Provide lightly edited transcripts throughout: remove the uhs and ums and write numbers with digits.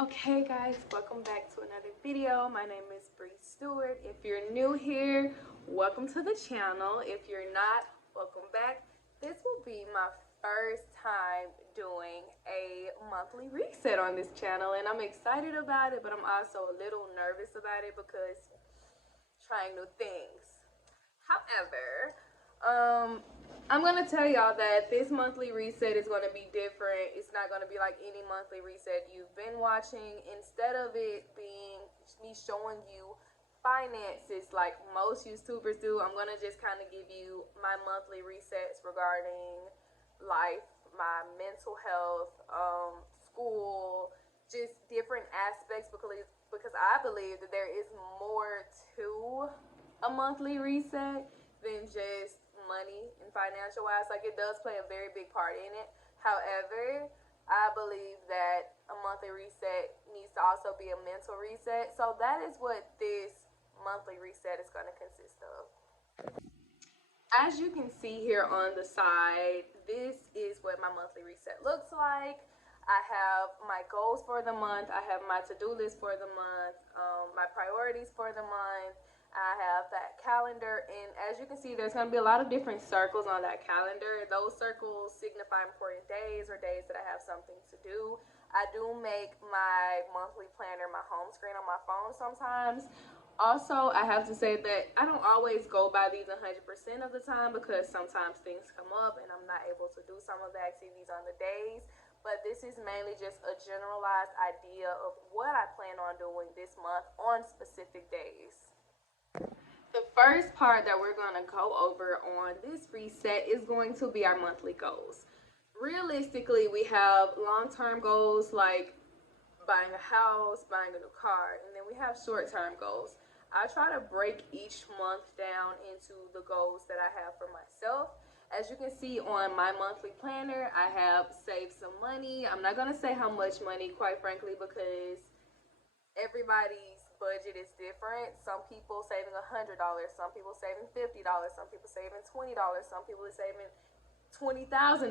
Okay guys, welcome back to another video. My name is Bree Stewart. If you're new here, welcome to the channel. If you're not, welcome back. This will be my first time doing a monthly reset on this channel, and I'm excited about it, but I'm also a little nervous about it because trying new things. However, I'm gonna tell y'all that this monthly reset is gonna be different. It's not gonna be like any monthly reset you've been watching. Instead of it being me showing you finances like most YouTubers do, I'm gonna just kind of give you my monthly resets regarding life, my mental health, school, just different aspects because I believe that there is more to a monthly reset than just money and financial wise. Like, it does play a very big part in it. However, I believe that a monthly reset needs to also be a mental reset. So that is what this monthly reset is going to consist of. As you can see here on the side, this is what my monthly reset looks like. I have my goals for the month. I have my to-do list for the month, my priorities for the month. I have that calendar, and as you can see, there's going to be a lot of different circles on that calendar. Those circles signify important days or days that I have something to do. I do make my monthly planner my home screen on my phone sometimes. Also, I have to say that I don't always go by these 100% of the time because sometimes things come up and I'm not able to do some of the activities on the days. But this is mainly just a generalized idea of what I plan on doing this month on specific days. The first part that we're going to go over on this reset is going to be our monthly goals. Realistically, we have long-term goals like buying a house, buying a new car, and then we have short-term goals. I try to break each month down into the goals that I have for myself. As you can see on my monthly planner, I have saved some money. I'm not going to say how much money, quite frankly, because everybody's budget is different. Some people saving $100, some people saving $50, some people saving $20, some people are saving $20,000.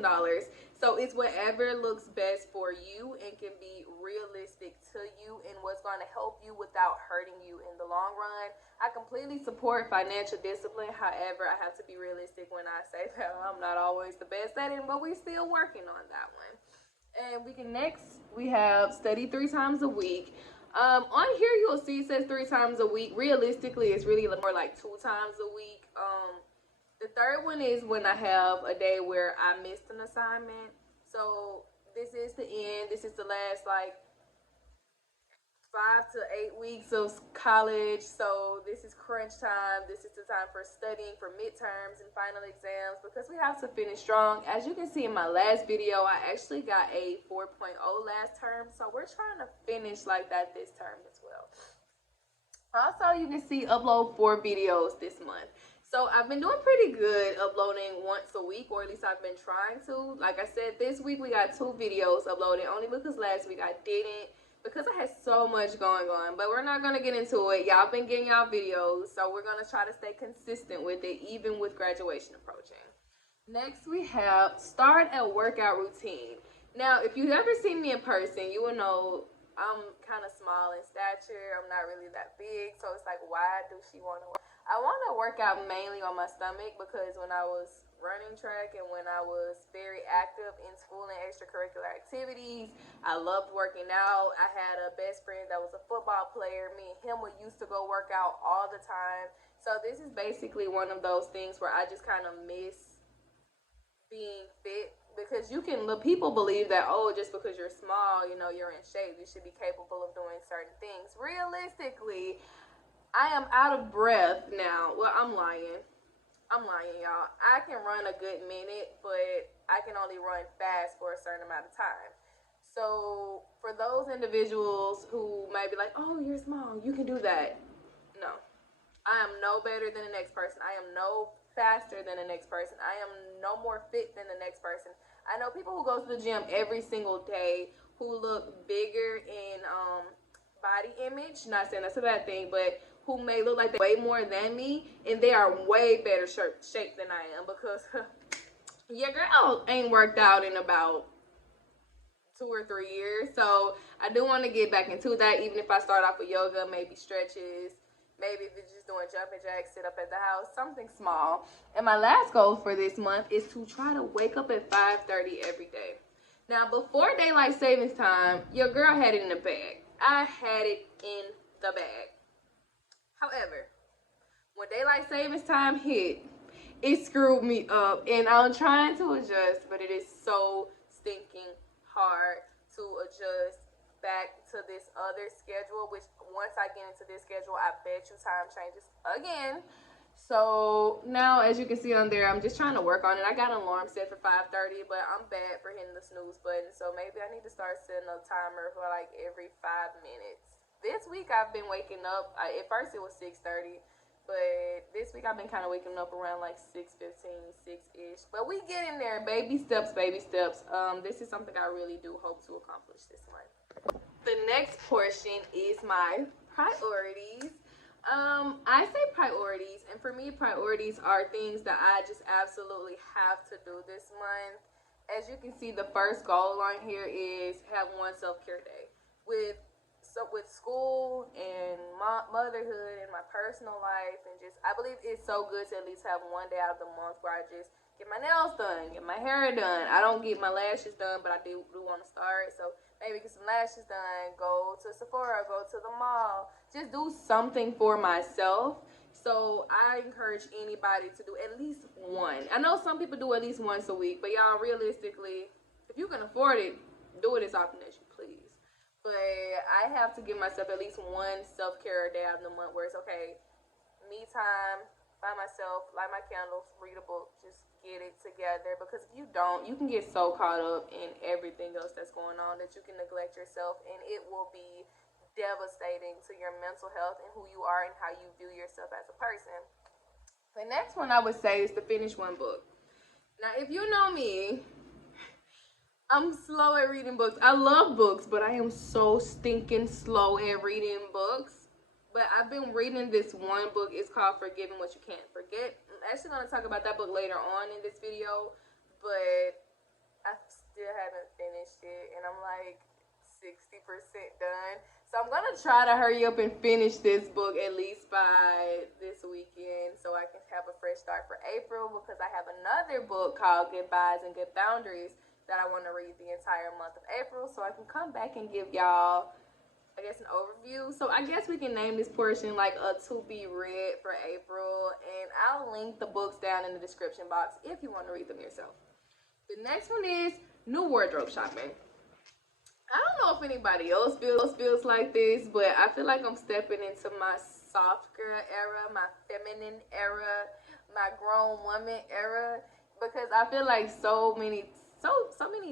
So it's whatever looks best for you and can be realistic to you and what's going to help you without hurting you in the long run. I completely support financial discipline. However, I have to be realistic when I say that I'm not always the best at it, but we're still working on that one. And we have study 3 times a week. On here you'll see it says 3 times a week. Realistically, it's really more like 2 times a week. The third one is when I have a day where I missed an assignment. So this is the end. This is the last like 5 to 8 weeks of college. So this is crunch time. This is the time for studying for midterms and final exams because we have to finish strong. As you can see in my last video, I actually got a 4.0 last term. So we're trying to finish like that this term as well. Also, you can see upload 4 videos this month. So I've been doing pretty good uploading once a week, or at least I've been trying to. Like I said, this week we got 2 videos uploaded, only because last week I didn't, because I had so much going on. But we're not going to get into it. Y'all been getting y'all videos, so we're going to try to stay consistent with it, even with graduation approaching. Next, we have start a workout routine. Now, if you've ever seen me in person, you will know I'm kind of small in stature. I'm not really that big, so it's like, why do she want to work? I want to work out mainly on my stomach because when I was running track and when I was very active in school and extracurricular activities, I loved working out. I had a best friend that was a football player. Me and him would used to go work out all the time. So this is basically one of those things where I just kind of miss being fit, because you can look, people believe that, oh, just because you're small, you're in shape, you should be capable of doing certain things. Realistically, I am out of breath now. Well, I'm lying, y'all. I can run a good minute, but I can only run fast for a certain amount of time. So for those individuals who might be like, oh, you're small, you can do that. No, I am no better than the next person. I am no faster than the next person. I am no more fit than the next person. I know people who go to the gym every single day who look bigger in body image. Not saying that's a bad thing, but who may look like they way more than me, and they are way better shape than I am because your girl ain't worked out in about 2 or 3 years. So I do want to get back into that, even if I start off with yoga, maybe stretches, maybe if it's just doing jumping jacks, sit up at the house, something small. And my last goal for this month is to try to wake up at 5:30 every day. Now, before daylight savings time, your girl had it in the bag. I had it in the bag. However, when daylight savings time hit, it screwed me up, and I'm trying to adjust, but it is so stinking hard to adjust back to this other schedule, which once I get into this schedule, I bet you time changes again. So now, as you can see on there, I'm just trying to work on it. I got an alarm set for 5:30, but I'm bad for hitting the snooze button, so maybe I need to start setting a timer for like every 5 minutes. This week I've been waking up. At first it was 6:30. But this week I've been kind of waking up around like 6:15, 6-ish. But we get in there, baby steps, baby steps. This is something I really do hope to accomplish this month. The next portion is my priorities. I say priorities, and for me, priorities are things that I just absolutely have to do this month. As you can see, the first goal on here is have one self-care day. With school and motherhood and my personal life, and just I believe it's so good to at least have one day out of the month where I just get my nails done, get my hair done. I don't get my lashes done, but I do want to start. So maybe get some lashes done, go to Sephora, go to the mall, just do something for myself. So I encourage anybody to do at least one. I know some people do at least once a week, but y'all, realistically, if you can afford it, do it as often as you please. But I have to give myself at least one self-care day out of the month where it's okay, me time, by myself, light my candles, read a book, just get it together. Because if you don't, you can get so caught up in everything else that's going on that you can neglect yourself, and it will be devastating to your mental health and who you are and how you view yourself as a person. The next one I would say is to finish one book. Now, if you know me, I'm slow at reading books. I love books, but I am so stinking slow at reading books. But I've been reading this one book. It's called Forgiving What You Can't Forget. I'm actually going to talk about that book later on in this video, but I still haven't finished it, and I'm like 60% done. So I'm going to try to hurry up and finish this book at least by this weekend so I can have a fresh start for April, because I have another book called Goodbyes and Good Boundaries that I want to read the entire month of April, so I can come back and give y'all, I guess, an overview. So I guess we can name this portion like a to be read for April, and I'll link the books down in the description box if you want to read them yourself. The next one is new wardrobe shopping. I don't know if anybody else feels like this, but I feel like I'm stepping into my soft girl era, my feminine era, my grown woman era, because I feel like so many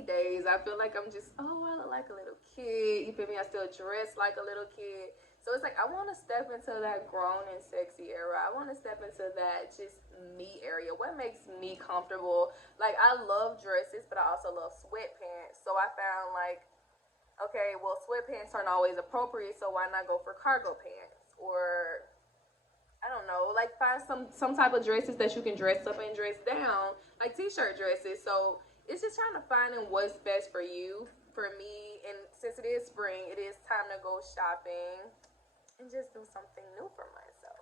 days I feel like I'm just, oh, I look like a little kid, you feel me? I still dress like a little kid. So it's like I want to step into that grown and sexy era. I want to step into that just me area. What makes me comfortable? Like, I love dresses, but I also love sweatpants. So I found like, okay, well, sweatpants aren't always appropriate, so why not go for cargo pants? Or I don't know, like find some type of dresses that you can dress up and dress down, like t-shirt dresses. So it's just trying to find what's best for you. For me, and since it is spring, it is time to go shopping and just do something new for myself.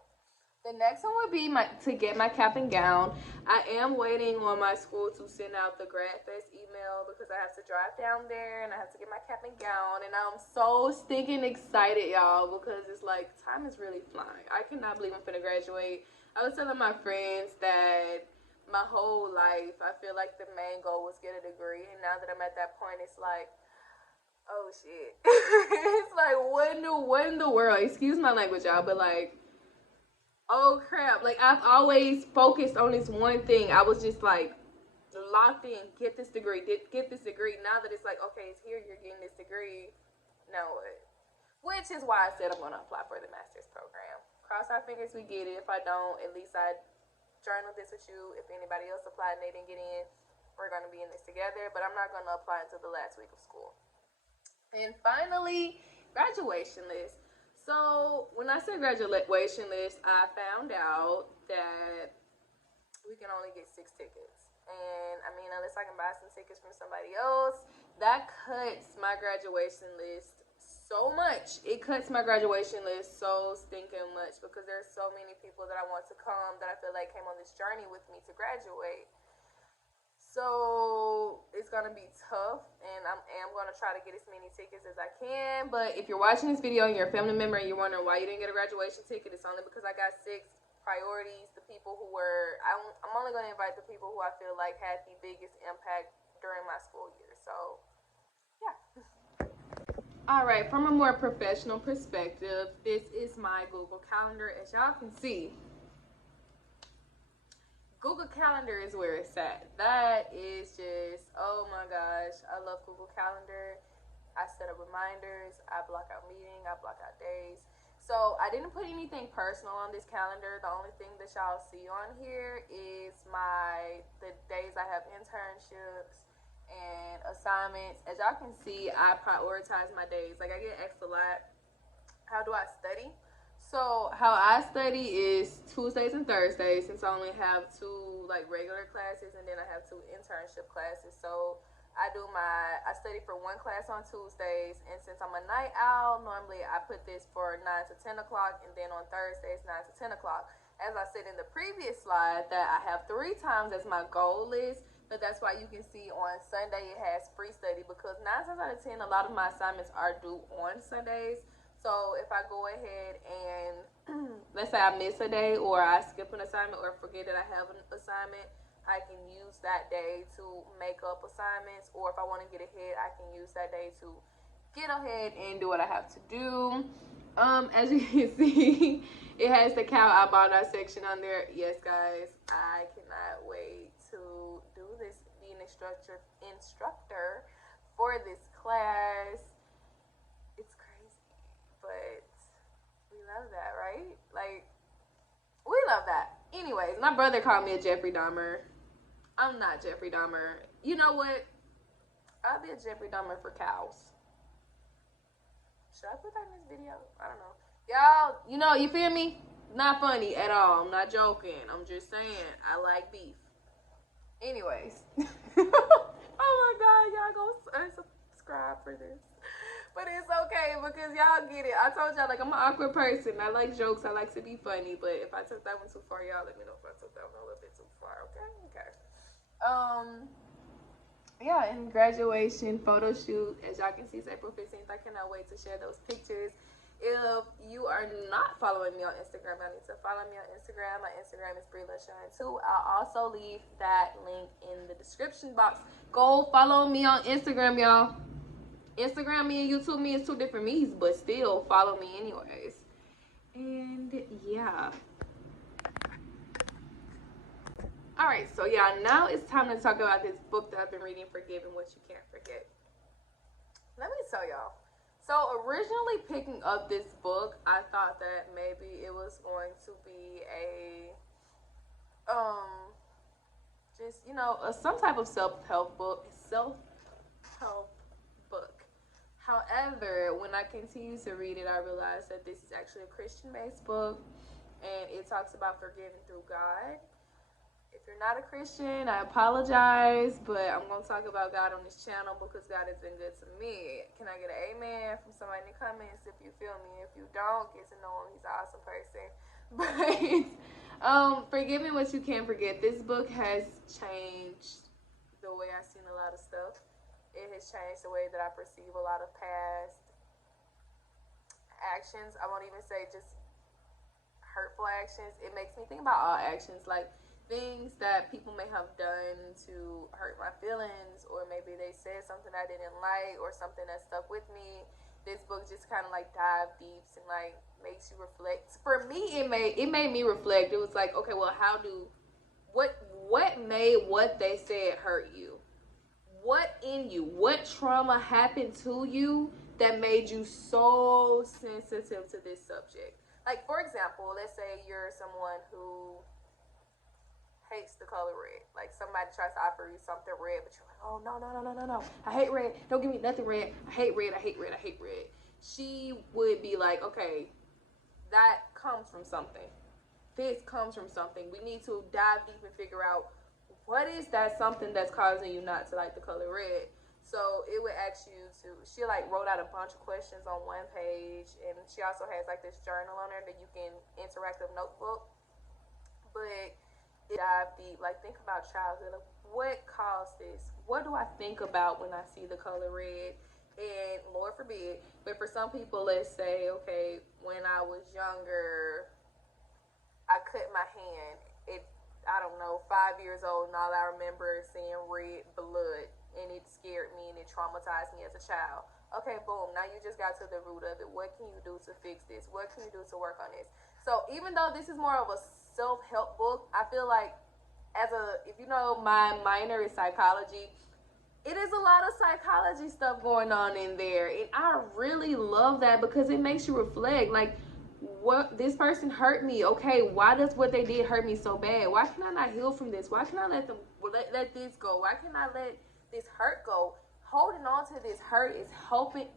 The next one would be to get my cap and gown. I am waiting on my school to send out the Grad Fest email, because I have to drive down there and I have to get my cap and gown. And I'm so stinking excited, y'all, because it's like time is really flying. I cannot believe I'm finna graduate. I was telling my friends that my whole life I feel like the main goal was get a degree, and now that I'm at that point, it's like, oh shit. It's like, what in the world? Excuse my language, y'all, but like, oh crap. Like, I've always focused on this one thing. I was just like locked in, get this degree, get this degree. Now that it's like, okay, it's here, you're getting this degree, now what? Which is why I said I'm gonna apply for the master's program. Cross our fingers we get it. If I don't, at least I journal this with you. If anybody else applied and they didn't get in, we're going to be in this together, but I'm not going to apply until the last week of school. And finally, graduation list. So when I said graduation list, I found out that we can only get 6 tickets. And I mean, unless so I can buy some tickets from somebody else. That cuts my graduation list so much. It cuts my graduation list so stinking much because there's so many people that I want to come that I feel like came on this journey with me to graduate. So it's gonna be tough, and I am gonna try to get as many tickets as I can. But if you're watching this video and you're a family member and you're wondering why you didn't get a graduation ticket, it's only because I got 6 priorities. The people who were, I'm only gonna invite the people who I feel like had the biggest impact during my school year. So yeah. All right, from a more professional perspective, this is my Google Calendar. As y'all can see, Google Calendar is where it's at. That is just, oh my gosh, I love Google Calendar. I set up reminders, I block out meetings, I block out days. So I didn't put anything personal on this calendar. The only thing that y'all see on here is the days I have internships and assignments. As y'all can see, I prioritize my days. Like, I get asked a lot, how do I study? So how I study is Tuesdays and Thursdays, since I only have 2 like regular classes and then I have 2 internship classes. So I study for 1 class on Tuesdays, and since I'm a night owl, normally I put this for 9 to 10 o'clock, and then on Thursdays 9 to 10 o'clock. As I said in the previous slide, that I have 3 times as my goal list, but that's why you can see on Sunday it has free study, because 9 times out of 10 a lot of my assignments are due on Sundays. So if I go ahead and let's say I miss a day, or I skip an assignment, or forget that I have an assignment, I can use that day to make up assignments. Or if I want to get ahead, I can use that day to get ahead and do what I have to do. As you can see, it has the cow I bought our section on there. Yes, guys, I cannot wait to do this, be an instructor for this class. It's crazy, but we love that, right? Like, we love that. Anyways, my brother called me a Jeffrey Dahmer. I'm not Jeffrey Dahmer. You know what? I'll be a Jeffrey Dahmer for cows. Should I put that in this video? I don't know. Y'all, you feel me? Not funny at all. I'm not joking. I'm just saying, I like beef. Anyways. Oh my God, y'all go subscribe for this. But it's okay, because y'all get it. I told y'all, like, I'm an awkward person. I like jokes. I like to be funny. But if I took that one too far, y'all let me know if I took that one a little bit too far, okay? Okay. Yeah, and graduation photo shoot. As y'all can see, it's April 15th. I cannot wait to share those pictures. If you are not following me on Instagram, I need to follow me on Instagram. My Instagram is BreeLaShine2. I'll also leave that link in the description box. Go follow me on Instagram, y'all. Instagram me and YouTube me is 2 different me's, but still follow me anyways. And yeah. Alright, so yeah, now it's time to talk about this book that I've been reading, Forgiving What You Can't Forget. Let me tell y'all. So originally picking up this book, I thought that maybe it was going to be a just, some type of self-help book. However, when I continue to read it, I realized that this is actually a Christian-based book, and it talks about forgiving through God. If you're not a Christian, I apologize, but I'm going to talk about God on this channel because God has been good to me. Can I get an amen from somebody in the comments if you feel me? If you don't, get to know him. He's an awesome person. But Forgiving What You Can't Forget, this book has changed the way I've seen a lot of stuff. It has changed the way that I perceive a lot of past actions. I won't even say just hurtful actions. It makes me think about all actions, like things that people may have done to hurt my feelings, or maybe they said something I didn't like, or something that stuck with me. This book just kind of like dive deep and like makes you reflect. For me, it made me reflect. It was like, okay, well, what made what they said hurt you? What in you, what trauma happened to you that made you so sensitive to this subject? Like, for example, let's say you're someone who hates the color red. Like, somebody tries to offer you something red, but you're like, oh, no. I hate red. Don't give me nothing red. I hate red. She would be like, okay, that comes from something. This comes from something. We need to dive deep and figure out what is that something that's causing you not to like the color red? So it would ask you to, she like wrote out a bunch of questions on one page, and she also has like this journal on there that you can interactive notebook. But it dive deep, like think about childhood. Like, what caused this? What do I think about when I see the color red? And Lord forbid, but for some people, let's say, okay, when I was younger, I cut my hand. I don't know, 5 years old, and all I remember is seeing red blood, and it scared me and it traumatized me as a child. Okay, boom, now you just got to the root of it. What can you do to fix this? What can you do to work on this? So even though this is more of a self-help book, I feel like if you know, my minor is psychology, it is a lot of psychology stuff going on in there, and I really love that because it makes you reflect. Like, what, this person hurt me, okay, why does what they did hurt me so bad? Why can I not heal from this? Why can I let this go? Why can I let this hurt go? Holding on to this hurt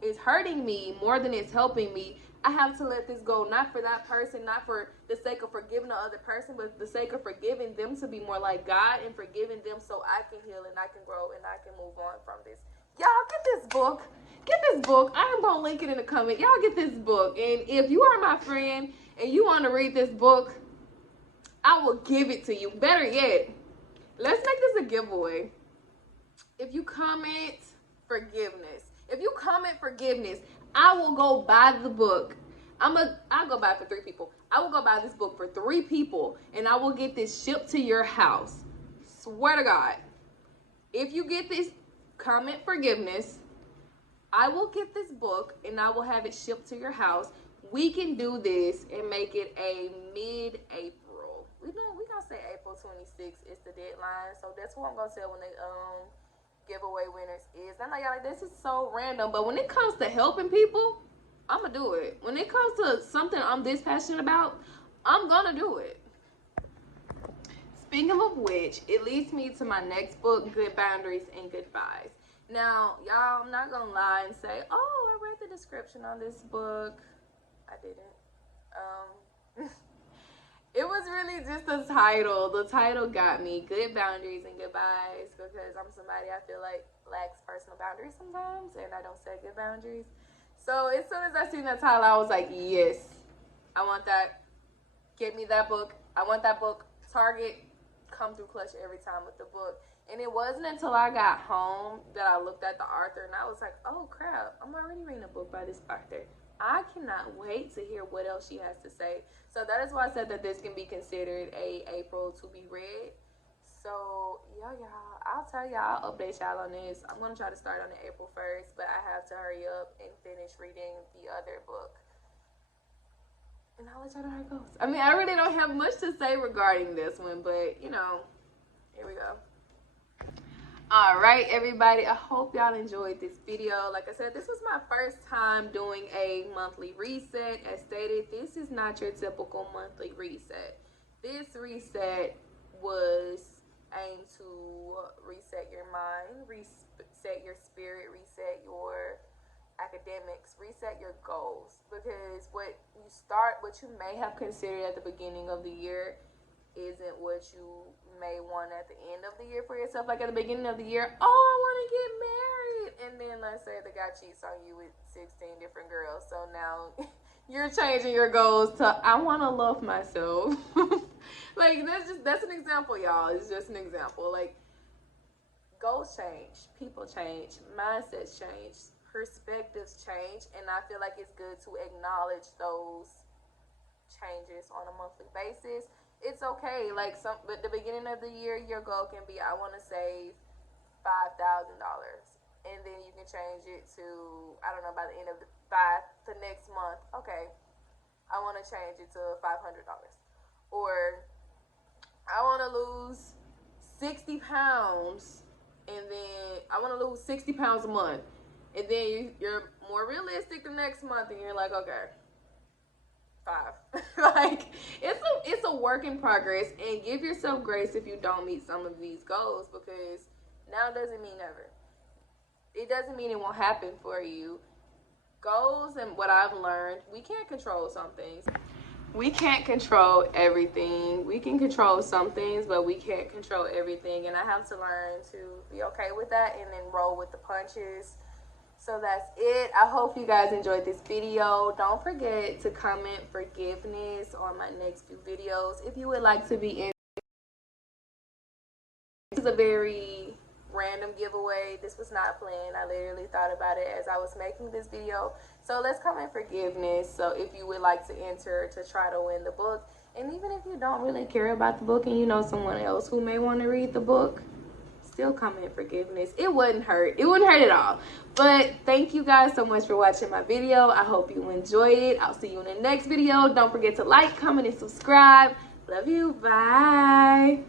is hurting me more than it's helping me. I have to let this go, not for that person, not for the sake of forgiving the other person, but the sake of forgiving them to be more like God, and forgiving them so I can heal and I can grow and I can move on from this. Y'all, get this book. Get this book. I am going to link it in the comment. Y'all get this book. And if you are my friend and you want to read this book, I will give it to you. Better yet, let's make this a giveaway. If you comment forgiveness, I will go buy the book. I'll go buy it for 3 people. I will go buy this book for 3 people, and I will get this shipped to your house. Swear to God. If you get this, comment forgiveness, I will get this book and I will have it shipped to your house. We can do this and make it a mid-April. We gonna say April 26th is the deadline, so that's what I'm gonna say when the giveaway winners is. I know y'all like, this is so random, but when it comes to helping people, I'm gonna do it. When it comes to something I'm this passionate about, I'm gonna do it. Speaking of which, it leads me to my next book, Good Boundaries and Goodbyes. Now, y'all, I'm not gonna lie and say, oh, I read the description on this book. I didn't. It was really just the title. The title got me, Good Boundaries and Goodbyes, because I'm somebody I feel like lacks personal boundaries sometimes, and I don't set good boundaries. So as soon as I seen that title, I was like, yes, I want that. Get me that book. I want that book. Target, come through clutch every time with the book. And it wasn't until I got home that I looked at the author, and I was like, oh crap, I'm already reading a book by this author. I cannot wait to hear what else she has to say. So that is why I said that this can be considered a April to be read. So yeah, y'all, I'll tell y'all, I'll update y'all on this. I'm gonna try to start on the April 1st, but I have to hurry up and finish reading the other book. And I'll let y'all know how it goes. I mean, I really don't have much to say regarding this one, but you know, here we go. All right, everybody, I hope y'all enjoyed this video. Like I said, this was my first time doing a monthly reset. As stated, this is not your typical monthly reset. This reset was aimed to reset your mind, reset your spirit, reset your academics, reset your goals. Because what you may have considered at the beginning of the year isn't what you may want at the end of the year for yourself. Like at the beginning of the year, oh, I want to get married, and then let's say the guy cheats on you with 16 different girls, so now you're changing your goals to I want to love myself. Like that's an example, y'all. It's just an example. Like, goals change, people change, mindsets change, perspectives change, and I feel like it's good to acknowledge those changes on a monthly basis. It's okay. Like at the beginning of the year, your goal can be, I want to save $5,000, and then you can change it to, I don't know, by the end of the next month. Okay, I want to change it to $500, or I want to lose 60 pounds, and then I want to lose 60 pounds a month, and then you're more realistic the next month, and you're like, okay, 5. Like, it's a work in progress, and give yourself grace if you don't meet some of these goals, because now doesn't mean never. It doesn't mean it won't happen for you. Goals, and what I've learned, we can't control some things. we can't control everything. We can control some things, but we can't control everything. And I have to learn to be okay with that and then roll with the punches. So that's it. I hope you guys enjoyed this video. Don't forget to comment forgiveness on my next few videos if you would like to be in. This is a very random giveaway. This was not planned. I literally thought about it as I was making this video. So let's comment forgiveness. So if you would like to enter to try to win the book, and even if you don't really care about the book and you know someone else who may want to read the book, still comment forgiveness. It wouldn't hurt. It wouldn't hurt at all. But thank you guys so much for watching my video. I hope you enjoyed it. I'll see you in the next video. Don't forget to like, comment, and subscribe. Love you. Bye.